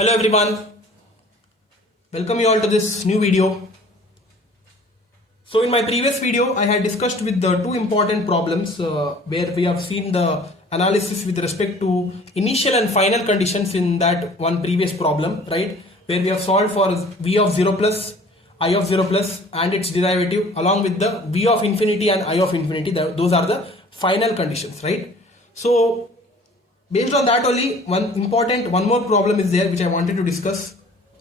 Hello everyone, welcome you all to this new video. So in my previous video I had discussed with the two important problems where we have seen the analysis with respect to initial and final conditions in that one previous problem, right, where we have solved for v of 0 plus, I of 0 plus and its derivative along with the v of infinity and I of infinity. Those are the final conditions, right? So based on that only one more problem is there which I wanted to discuss.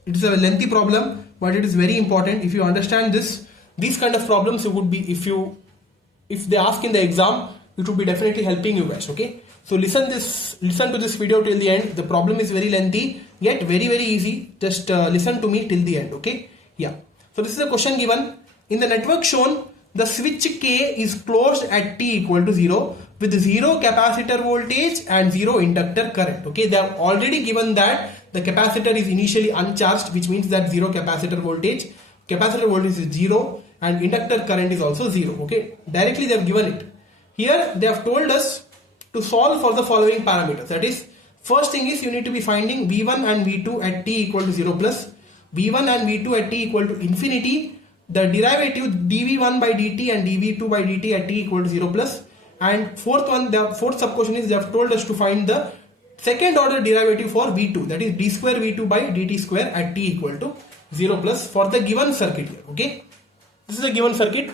It is a lengthy problem, but it is very important. If you understand these kind of problems, it would be if they ask in the exam, it would be definitely helping you guys. Okay, so listen to this video till the end. The problem is very lengthy yet very easy. Just listen to me till the end. Okay, yeah. So this is a question given in the network shown. The switch K is closed at t equal to 0 with 0 capacitor voltage and 0 inductor current. Okay, they have already given that the capacitor is initially uncharged, which means that 0 capacitor voltage is 0 and inductor current is also 0. Okay, directly they have given it. Here they have told us to solve for the following parameters. That is, first thing is you need to be finding V1 and V2 at t equal to 0 plus, V1 and V2 at t equal to infinity, the derivative dv1 by dt and dv2 by dt at t equal to 0 plus, and fourth sub question is they have told us to find the second order derivative for v2, that is d square v2 by dt square at t equal to 0 plus for the given circuit here. Okay, this is a given circuit.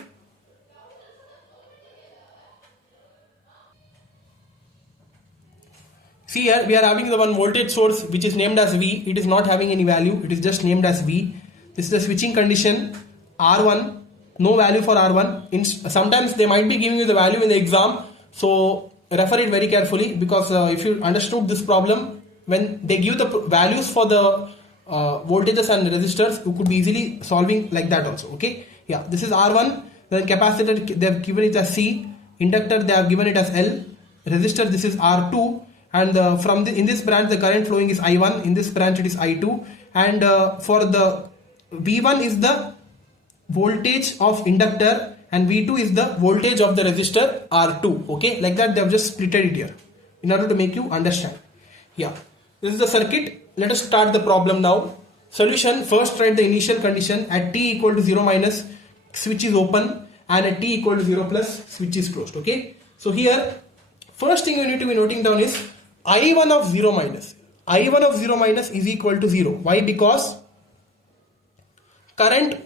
See here we are having the one voltage source which is named as V. It is not having any value, it is just named as V. This is the switching condition. R1, no value for R1. Sometimes they might be giving you the value in the exam, so refer it very carefully, because if you understood this problem, when they give the values for the voltages and resistors, you could be easily solving like that also. Okay, yeah, this is R1, then capacitor they have given it as C, inductor they have given it as L, resistor this is R2, and in this branch the current flowing is I1, in this branch it is I2, and for the V1 is the voltage of inductor and V2 is the voltage of the resistor R2. Okay, like that they have just splitted it here in order to make you understand. Yeah, this is the circuit. Let us start the problem now. Solution: first write the initial condition. At t equal to 0 minus, switch is open, and at t equal to 0 plus, switch is closed. Okay, so here first thing you need to be noting down is I1 of 0 minus. I1 of 0 minus is equal to 0. Why? Because current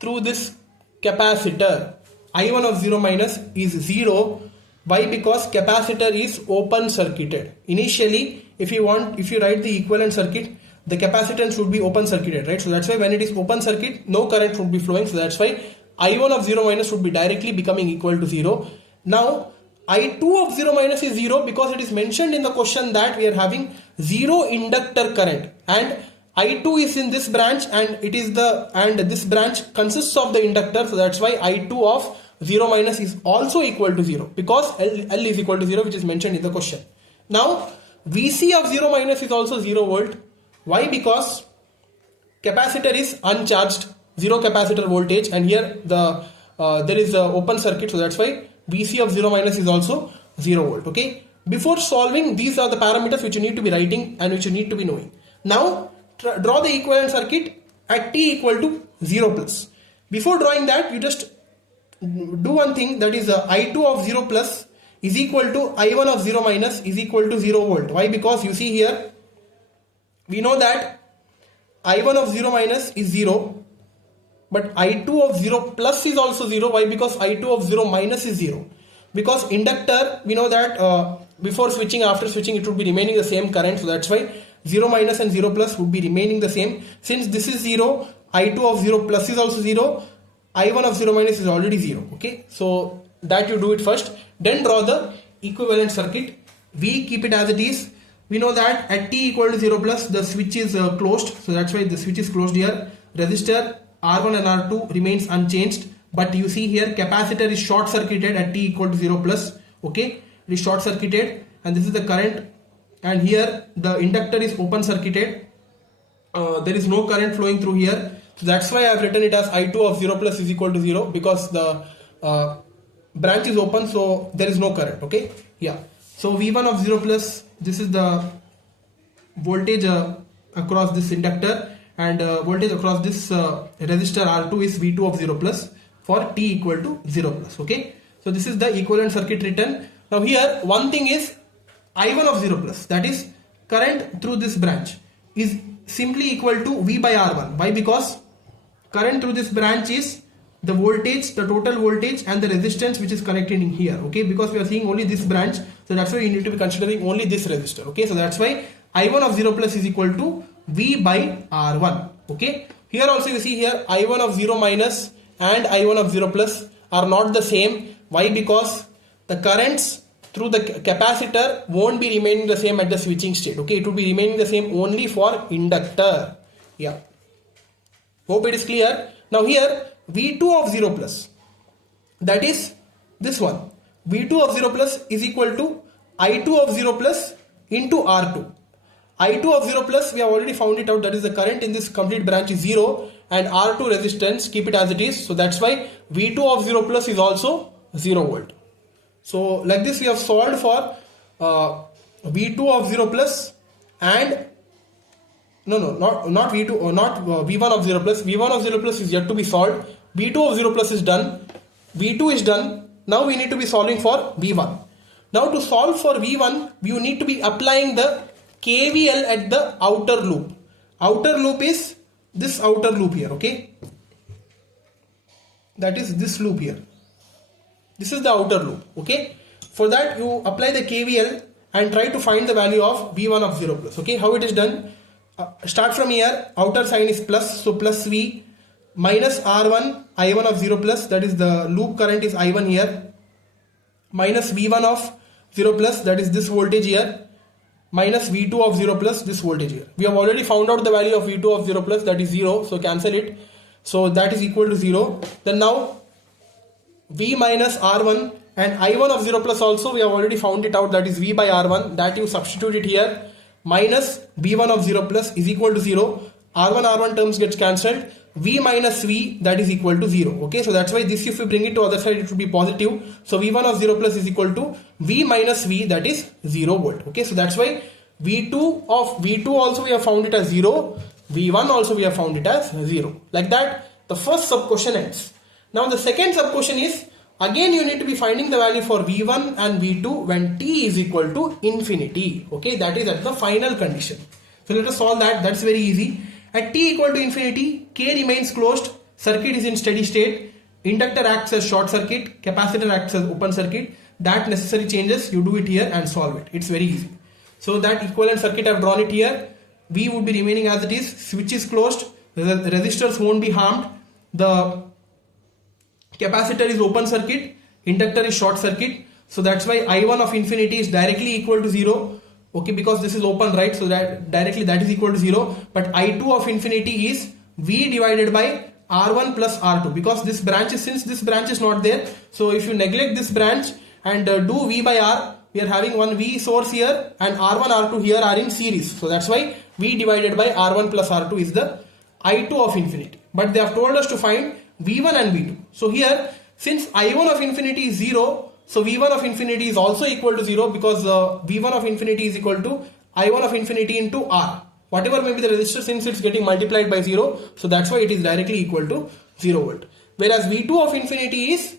through this capacitor I1 of 0 minus is 0. Why? Because capacitor is open circuited. Initially if you write the equivalent circuit, the capacitance should be open circuited, right? So that's why when it is open circuit, no current should be flowing. So that's why I1 of 0 minus should be directly becoming equal to 0. Now I2 of 0 minus is 0 because it is mentioned in the question that we are having 0 inductor current, and I2 is in this branch and this branch consists of the inductor, so that's why I2 of 0 minus is also equal to 0 because L is equal to 0, which is mentioned in the question. Now VC of 0 minus is also 0 volt. Why? Because capacitor is uncharged, 0 capacitor voltage, and here there is a open circuit, so that's why VC of 0 minus is also 0 volt. Okay, before solving, these are the parameters which you need to be writing and which you need to be knowing. Now draw the equivalent circuit at t equal to 0 plus. Before drawing that, you just do one thing, that is I2 of 0 plus is equal to I1 of 0 minus is equal to 0 volt. Why? Because you see here we know that I1 of 0 minus is 0, but I2 of 0 plus is also 0. Why? Because I2 of 0 minus is 0. Because inductor, we know that before switching, after switching, it would be remaining the same current, so that's why 0 minus and 0 plus would be remaining the same. Since this is 0, I2 of 0 plus is also 0, I1 of 0 minus is already 0. Okay, so that you do it first, then draw the equivalent circuit. We keep it as it is. We know that at t equal to 0 plus the switch is closed, so that's why the switch is closed here. Resistor R1 and R2 remains unchanged, but you see here capacitor is short circuited at t equal to 0 plus. Okay, it is short circuited and this is the current, and here the inductor is open circuited. There is no current flowing through here, so that's why I have written it as I2 of 0 plus is equal to 0, because the branch is open, so there is no current. Okay, yeah, so V1 of 0 plus, this is the voltage across this inductor and voltage across this resistor R2 is V2 of 0 plus for t equal to 0 plus. Okay, so this is the equivalent circuit written. Now here one thing is I1 of 0 plus, that is current through this branch, is simply equal to V by R1. Why? Because current through this branch is the voltage, the total voltage and the resistance which is connected in here. Okay, because we are seeing only this branch, so that's why you need to be considering only this resistor. Okay, so that's why I1 of 0 plus is equal to V by R1. Okay, here also you see here I1 of 0 minus and I1 of 0 plus are not the same. Why? Because the currents through the capacitor won't be remaining the same at the switching state. Okay, it will be remaining the same only for inductor. Yeah, hope it is clear. Now here V2 of 0 plus, that is this one, V2 of 0 plus is equal to I2 of 0 plus into R2. I2 of 0 plus, we have already found it out, that is the current in this complete branch is 0 and R2 resistance, keep it as it is. So that's why V2 of 0 plus is also 0 volt. So like this we have solved for V2 of 0 plus and not V2 or not V1 of 0 plus. V1 of 0 plus is yet to be solved. V2 of 0 plus is done. V2 is done. Now we need to be solving for V1. Now to solve for V1, you need to be applying the KVL at the outer loop. Outer loop is this outer loop here. Okay, that is this loop here. This is the outer loop. Okay, for that you apply the KVL and try to find the value of V1 of 0 plus. Okay, how it is done? Start from here, outer sign is plus, so plus V minus R1 I1 of 0 plus, that is the loop current is I1 here, minus V1 of 0 plus, that is this voltage here, minus V2 of 0 plus, this voltage here. We have already found out the value of V2 of 0 plus, that is 0, so cancel it. So that is equal to 0. Then now V minus R1 and I1 of 0 plus also we have already found it out, that is V by R1, that you substitute it here, minus V1 of 0 plus is equal to 0. R1 terms gets cancelled. V minus V, that is equal to 0. Okay, so that's why this, if we bring it to other side, it will be positive. So V1 of 0 plus is equal to V minus V, that is 0 volt. Okay, so that's why V2 also we have found it as 0. V1 also we have found it as 0. Like that, the first sub question ends. Now the second sub question is, again you need to be finding the value for V1 and V2 when t is equal to infinity. Okay, that is at the final condition. So let us solve that. That's very easy. At t equal to infinity, K remains closed, circuit is in steady state, inductor acts as short circuit, capacitor acts as open circuit. That necessary changes, you do it here and solve it. It's very easy. So that equivalent circuit I have drawn it here. V would be remaining as it is, switch is closed, the resistors won't be harmed, the capacitor is open circuit, inductor is short circuit. So that's why I1 of infinity is directly equal to 0. Okay, because this is open, right? So that directly that is equal to 0. But I2 of infinity is V divided by R1 plus R2, because this branch is, since this branch is not there, so if you neglect this branch and do V by R, we are having one V source here and R1 R2 here are in series. So that's why V divided by R1 plus R2 is the I2 of infinity. But they have told us to find V1 and V2. So here, since I1 of infinity is 0, so V1 of infinity is also equal to 0, because V1 of infinity is equal to I1 of infinity into R. Whatever may be the resistor, since it's getting multiplied by 0, so that's why it is directly equal to 0 volt. Whereas V2 of infinity is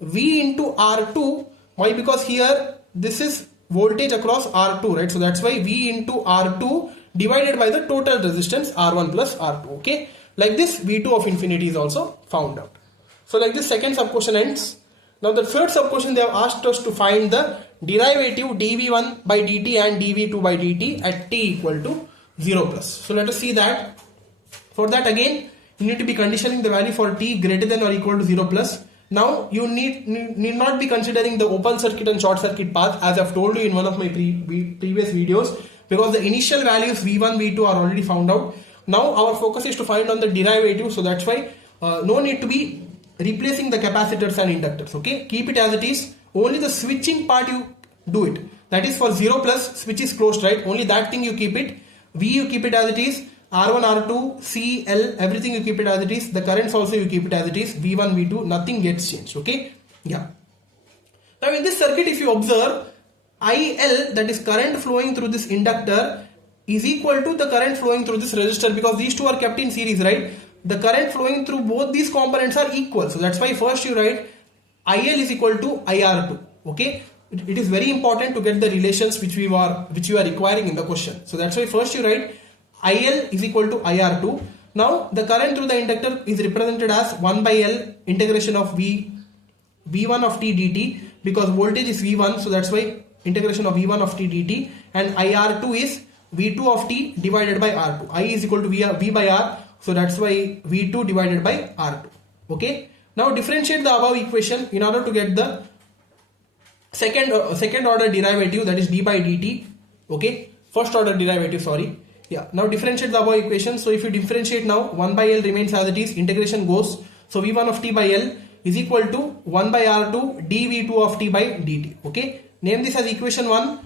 V into R2. Why? Because here this is voltage across R2, right? So that's why V into R2 divided by the total resistance R1 plus R2. Okay, like this V2 of infinity is also found out. So like this second sub question ends. Now the third sub question, they have asked us to find the derivative dV1 by dt and dV2 by dt at t equal to 0 plus. So let us see that. For that again, you need to be conditioning the value for t greater than or equal to 0 plus. Now you need not be considering the open circuit and short circuit path, as I have told you in one of my previous videos, because the initial values V1, V2 are already found out. Now our focus is to find on the derivative, so that's why no need to be replacing the capacitors and inductors. Okay, keep it as it is. Only the switching part you do it. That is for 0 plus, switch is closed, right? Only that thing you keep it. V you keep it as it is. R1, R2, C, L, everything you keep it as it is. The currents also you keep it as it is. V1, V2, nothing gets changed. Okay, yeah. Now in this circuit, if you observe, IL, that is current flowing through this inductor, is equal to the current flowing through this resistor, because these two are kept in series, right? The current flowing through both these components are equal. So that's why first you write IL is equal to IR2. Okay, it is very important to get the relations which you are requiring in the question. So that's why first you write IL is equal to IR2. Now the current through the inductor is represented as 1 by L integration of V1 of t dt, because voltage is V1, so that's why integration of V1 of t dt, and IR2 is V2 of t divided by R2. I is equal to V by R, so that's why V2 divided by R2. Okay. Now differentiate the above equation in order to get the second order derivative, that is d by dt. Okay, first order derivative, sorry. Yeah, now differentiate the above equation. So if you differentiate now, 1 by L remains as it is, integration goes. So V1 of t by L is equal to 1 by R2 dV2 of t by dt. Okay, name this as equation 1,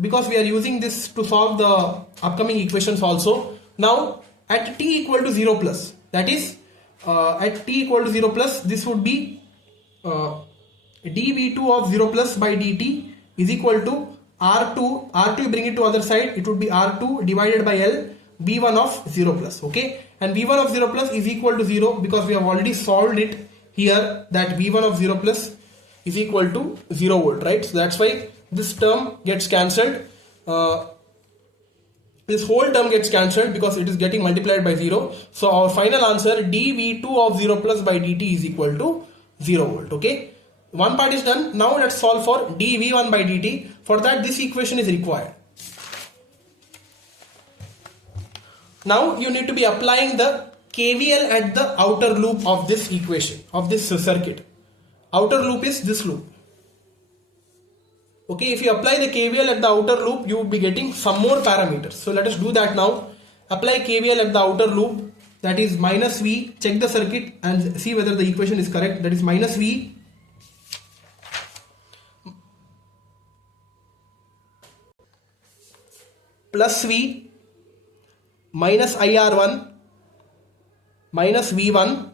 because we are using this to solve the upcoming equations also. Now at t equal to 0 plus, that is at t equal to 0 plus, this would be dV2 of 0 plus by dt is equal to R2 you bring it to other side, it would be R2 divided by L V1 of 0 plus. Okay, and V1 of 0 plus is equal to 0, because we have already solved it here, that V1 of 0 plus is equal to 0 volt, right? So that's why this term gets cancelled. This whole term gets cancelled because it is getting multiplied by 0. So our final answer dV2 of 0 plus by dt is equal to 0 volt. Okay, one part is done. Now let's solve for dV1 by dt. For that, this equation is required. Now you need to be applying the KVL at the outer loop of this equation, of this circuit. Outer loop is this loop. Okay, if you apply the KVL at the outer loop, you will be getting some more parameters. So let us do that now. Apply KVL at the outer loop, that is minus V. Check the circuit and see whether the equation is correct. That is minus V plus V minus IR1 minus V1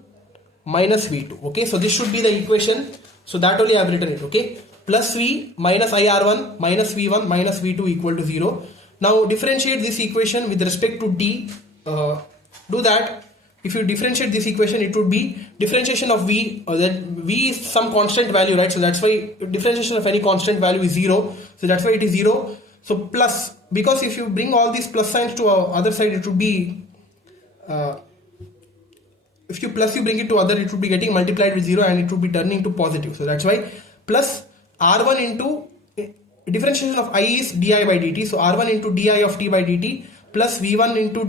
minus V2. Okay, so this should be the equation. So that only I have written it. Okay, plus V minus IR1 minus V1 minus V2 equal to 0. Now differentiate this equation with respect to D. Do that. If you differentiate this equation, it would be differentiation of V, that V is some constant value, right? So that's why differentiation of any constant value is 0. So that's why it is 0. So plus, because if you bring all these plus signs to other side, it would be if you bring it to other, it would be getting multiplied with 0 and it would be turning to positive. So that's why plus R1 into differentiation of I is di by dt. So R1 into di of t by dt plus V1 into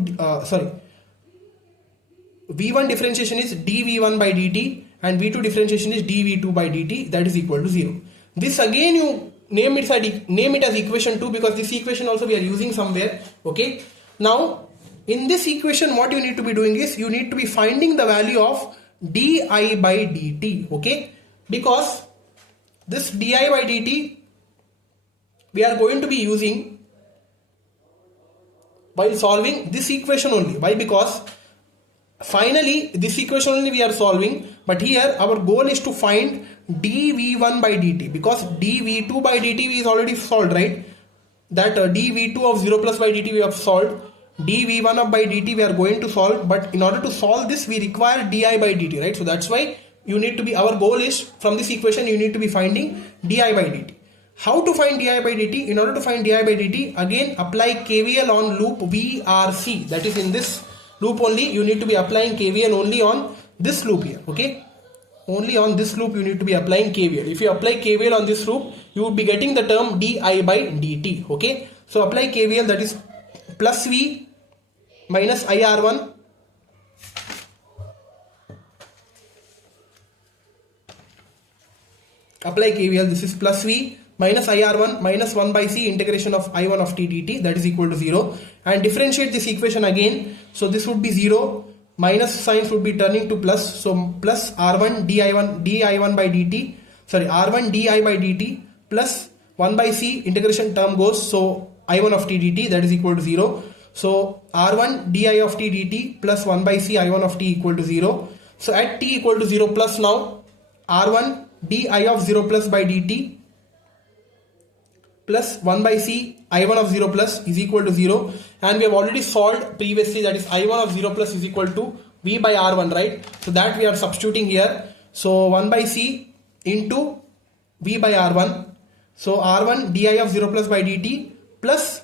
V1 differentiation is dV1 by dt and V2 differentiation is dV2 by dt, that is equal to 0. This again you name it as equation 2, because this equation also we are using somewhere. Okay, now in this equation what you need to be doing is you need to be finding the value of di by dt. Okay, because this di by dt we are going to be using while solving this equation only. Why? Because finally this equation only we are solving, but here our goal is to find dV1 by dt, because dV2 by dt is already solved, right? That dV2 of 0 plus by dt we have solved. dV1 by dt we are going to solve, but in order to solve this we require di by dt, right? So that's why you need to be, our goal is from this equation you need to be finding di by dt. How to find di by dt? In order to find di by dt, again apply KVL on loop VRC, that is in this loop only. You need to be applying KVL only on this loop here. Okay, only on this loop you need to be applying KVL. If you apply KVL on this loop, you would be getting the term di by dt. Okay, so apply KVL, that is plus V minus IR1 apply KVL, this is plus V minus IR1 minus 1 by C integration of I1 of t dt, that is equal to 0, and differentiate this equation again. So this would be 0, minus signs would be turning to plus, so plus R1 di1 by dt, sorry, R1 di by dt plus 1 by C integration term goes, so I1 of t dt, that is equal to 0. So R1 di of t dt plus 1 by C I1 of t equal to 0. So at t equal to 0 plus, now R1 di of 0 plus by dt plus 1 by C I1 of 0 plus is equal to 0, and we have already solved previously, that is I1 of 0 plus is equal to V by R1, right? So that we are substituting here. So 1 by C into V by R1. So R1 di of 0 plus by dt plus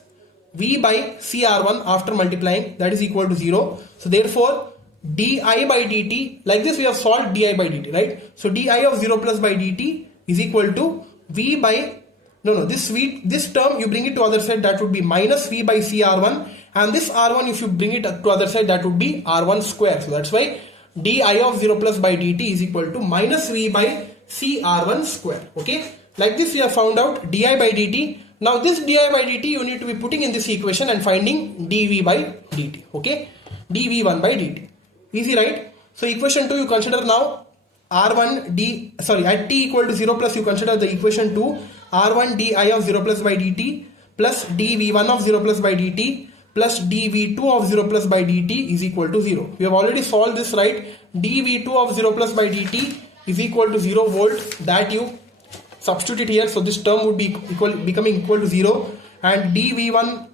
V by CR1 after multiplying, that is equal to 0. So therefore di by dt, like this we have solved di by dt, right? So di of 0 plus by dt is equal to V by, this term you bring it to other side, that would be minus V by CR1, and this R1 if you bring it to other side, that would be R1 square. So that's why di of 0 plus by dt is equal to minus V by CR1 square. Okay, like this we have found out di by dt. Now this di by dt you need to be putting in this equation and finding dv by dt. Okay, dv1 by dt. Easy, right? So equation 2 you consider now R1 d, at t equal to 0 plus you consider the equation 2, R1 di of 0 plus by dt plus dv1 of 0 plus by dt plus dv2 of 0 plus by dt is equal to 0. We have already solved this, right? dv2 of 0 plus by dt is equal to 0 volt, that you substitute it here. So this term would be becoming equal to 0, and dv1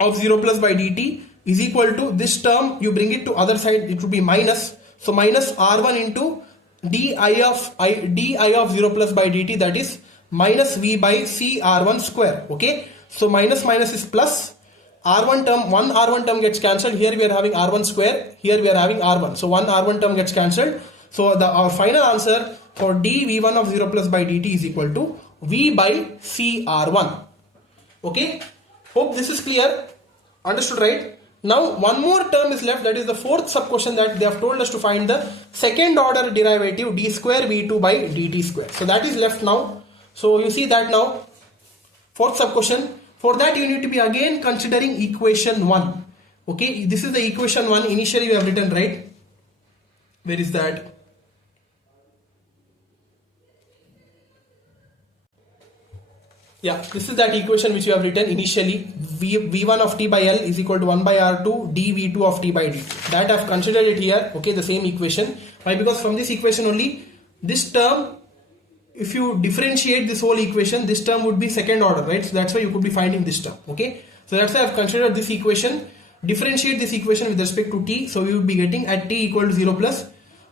of 0 plus by dt is equal to this term, you bring it to other side, it would be minus. So minus R1 into di of 0 plus by dt, that is minus V by CR1 square. Okay, so minus minus is plus. R1 term, one R1 term gets cancelled. Here we are having R1 square, here we are having R1. So one R1 term gets cancelled. So our final answer for dv1 of 0 plus by dt is equal to V by CR1. Okay, hope this is clear. Understood, right? Now one more term is left, that is the fourth sub question that they have told us to find the second order derivative d square v2 by dt square. So that is left now. So you see that now, fourth sub question. For that you need to be again considering equation 1. Okay, this is the equation 1 initially we have written, right? Where is that? Yeah, this is that equation which we have written initially. V1 of t by L is equal to 1 by R2 dv2 of t by dt. That I have considered it here. Okay, the same equation. Why? Because from this equation only, this term, if you differentiate this whole equation, this term would be second order, right? So that's why you could be finding this term. Okay, so that's why I have considered this equation. Differentiate this equation with respect to t. So we would be getting at t equal to 0 plus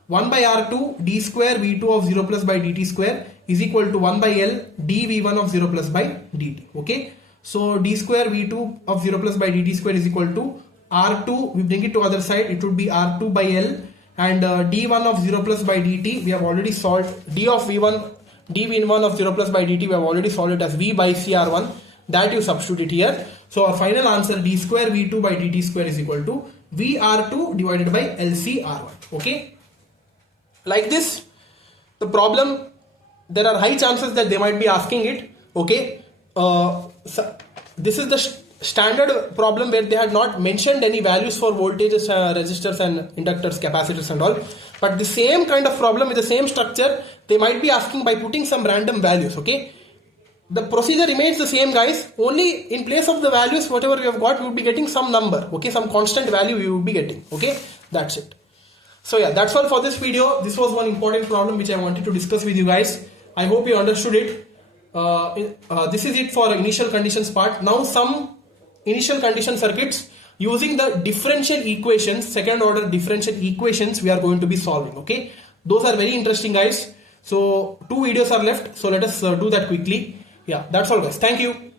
1 by R2 d square v2 of 0 plus by dt square is equal to 1 by L dv1 of 0 plus by dt. Okay, so d square v2 of 0 plus by dt square is equal to R2, we bring it to other side, it would be R2 by L, and d1 of 0 plus by dt we have already solved. dv1 of 0 plus by dt we have already solved it as v by cr1, that you substitute it here. So our final answer d square v2 by dt square is equal to vr2 divided by lcr1. Okay, like this the problem, there are high chances that they might be asking it. Okay, so this is the standard problem where they had not mentioned any values for voltages, resistors and inductors, capacitors and all, but the same kind of problem with the same structure they might be asking by putting some random values. Okay, the procedure remains the same, guys, only in place of the values whatever we have got, we will be getting some number. Okay, some constant value we will be getting. Okay, that's it. So yeah, that's all for this video. This was one important problem which I wanted to discuss with you guys. I hope you understood it. This is it for initial conditions part. Now some initial condition circuits using the differential equations, second order differential equations we are going to be solving. Okay, those are very interesting, guys. So 2 videos are left, so let us do that quickly. Yeah, that's all, guys. Thank you.